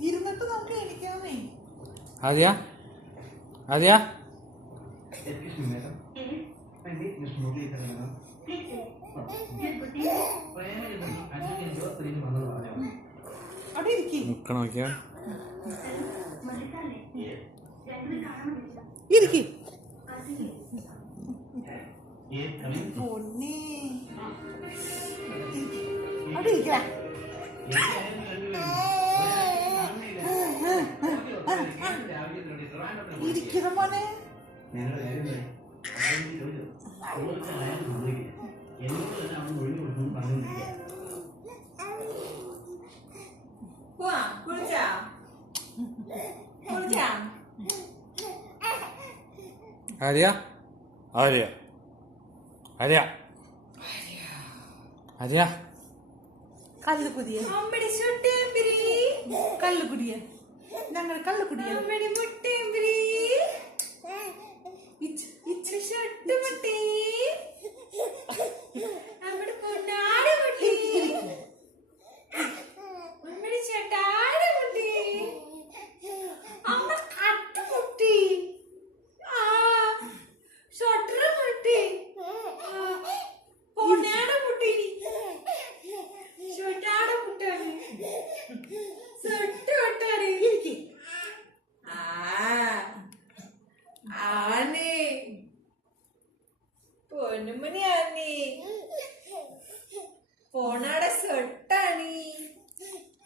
ഇരുന്നിട്ട് നമുക്ക് എണിക്കാമേ. ആദ്യ ആദ്യ നോക്കിയാ ഇരിക്കി പൊന്നേ അവിടെ ഇരിക്കടാ. ഇരിക്കണ മോനെ. ആര്യ ആര്യ ആര്യ ആര്യ കല്ലുകുടിയ കല്ലുകുടിയ ഞങ്ങൾ കല്ലുകുടിയ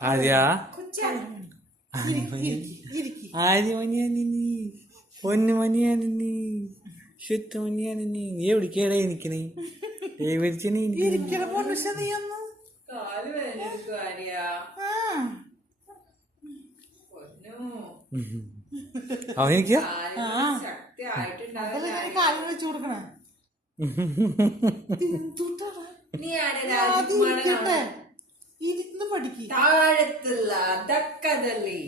ആര്യ ആര്യമനിയാനി പൊന്നുമനിയാനി ശുദ്ധമനിയാനി നീ എവിടേക്കാടേ എനിക്കണേ അവനിക്ക കാലം വെച്ചു കൊടുക്കണേ. ഇരുന്ന് പഠിക്കും താഴത്തുള്ള ദക്കದಲ್ಲಿ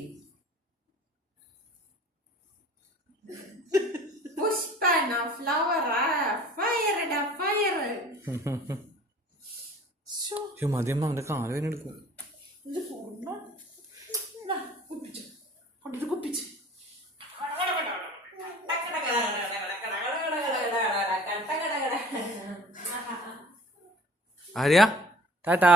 പുഷ്പന ഫ്ലവർ ഫയർ ഫയർ മതിയമ്മ അവന്റെ കാല് വേനെടുക്കും. ആര്യ ടാറ്റാ.